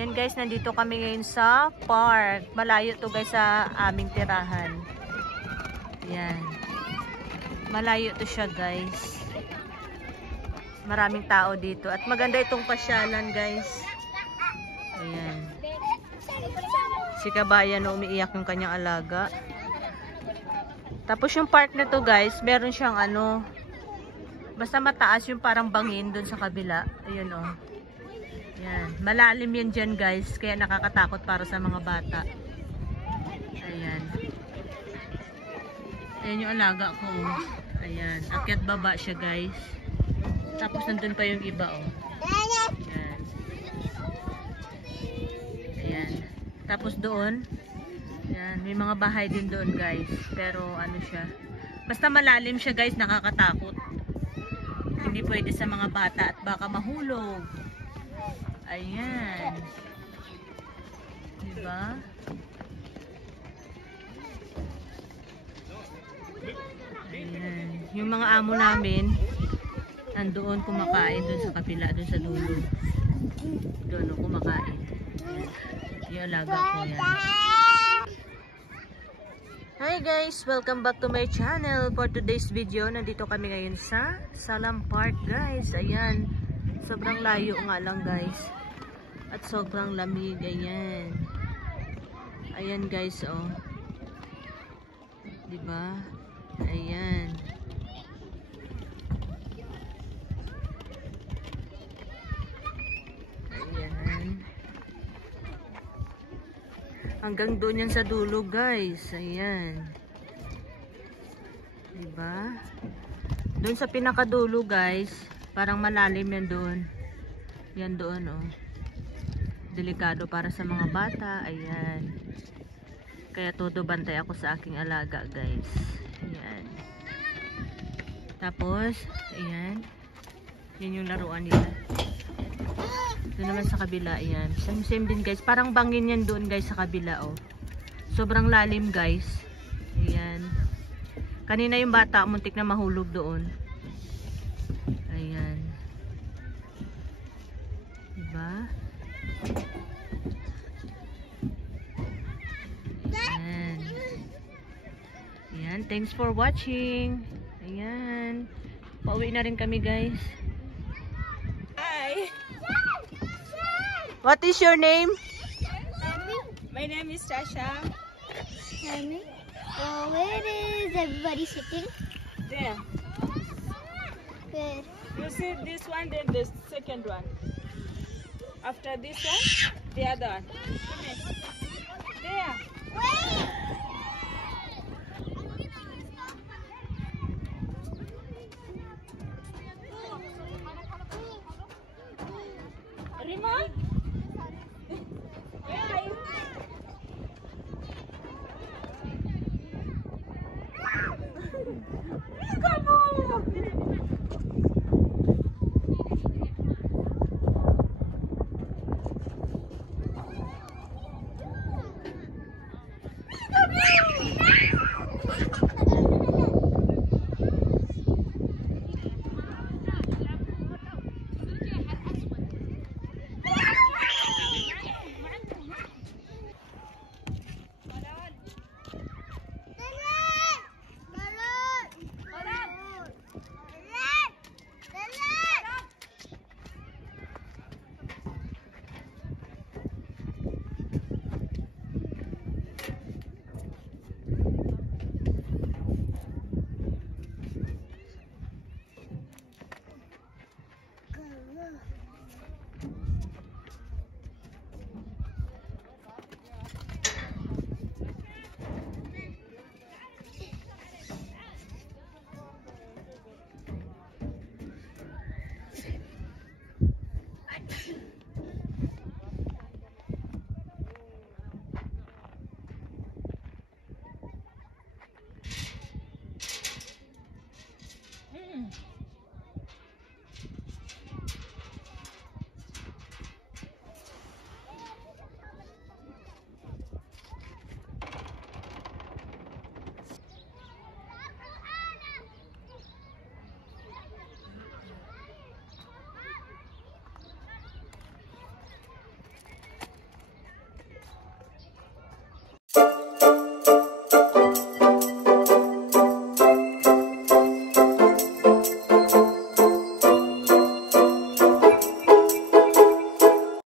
Ayan guys, nandito kami ngayon sa park. Malayo to guys sa aming tirahan. Ayan. Malayo to siya guys. Maraming tao dito. At maganda itong pasyalan guys. Ayan. Si Kabayan na umiiyak yung kanyang alaga. Tapos yung park na to guys, meron siyang ano, basta mataas yung parang bangin dun sa kabila. Ayun o. Ayan. Malalim yan dyan guys, kaya nakakatakot para sa mga bata. Ayan. Ayan yung alaga ko. Ayan. Akyat baba siya guys. Tapos nandun pa yung iba o. Ayan. Ayan. Tapos doon, ayan, may mga bahay din doon guys. Pero ano siya, basta malalim siya guys, nakakatakot. Hindi pwede sa mga bata at baka mahulog. Ayan. Diba? Ayan. Yung mga amo namin, nandoon kumakain doon sa kapila, doon sa dulo. Doon kumakain. Yung alaga ko yan. Hi guys! Welcome back to my channel. For today's video, nandito kami ngayon sa Salam Park guys. Ayan. Sobrang layo nga lang guys. At sobrang lamig. Ayan. Ayan guys oh. Diba? Ayan. Hanggang doon yan sa dulo guys. Ayan. Diba? Doon sa pinakadulo guys, parang malalim yan doon. Yan doon oh. Delikado para sa mga bata. Ayan. Kaya todo bantay ako sa aking alaga guys. Ayan. Tapos, ayan. Yan yung laruan nila. Doon naman sa kabila, ayan. Same din guys. Parang bangin yan doon guys sa kabila, oh. Sobrang lalim guys. Ayan. Kanina yung bata, muntik na mahulog doon. Ayan. Diba? Ayan. Ayan. Thanks for watching. Ayan. Pauwi na rin kami guys. Hi! What is your name? My name is Tasha. Mommy, where is everybody sitting? There. Where? You see this one, then the second one. After this one, the other one. There. Rima? Where are you? Come on!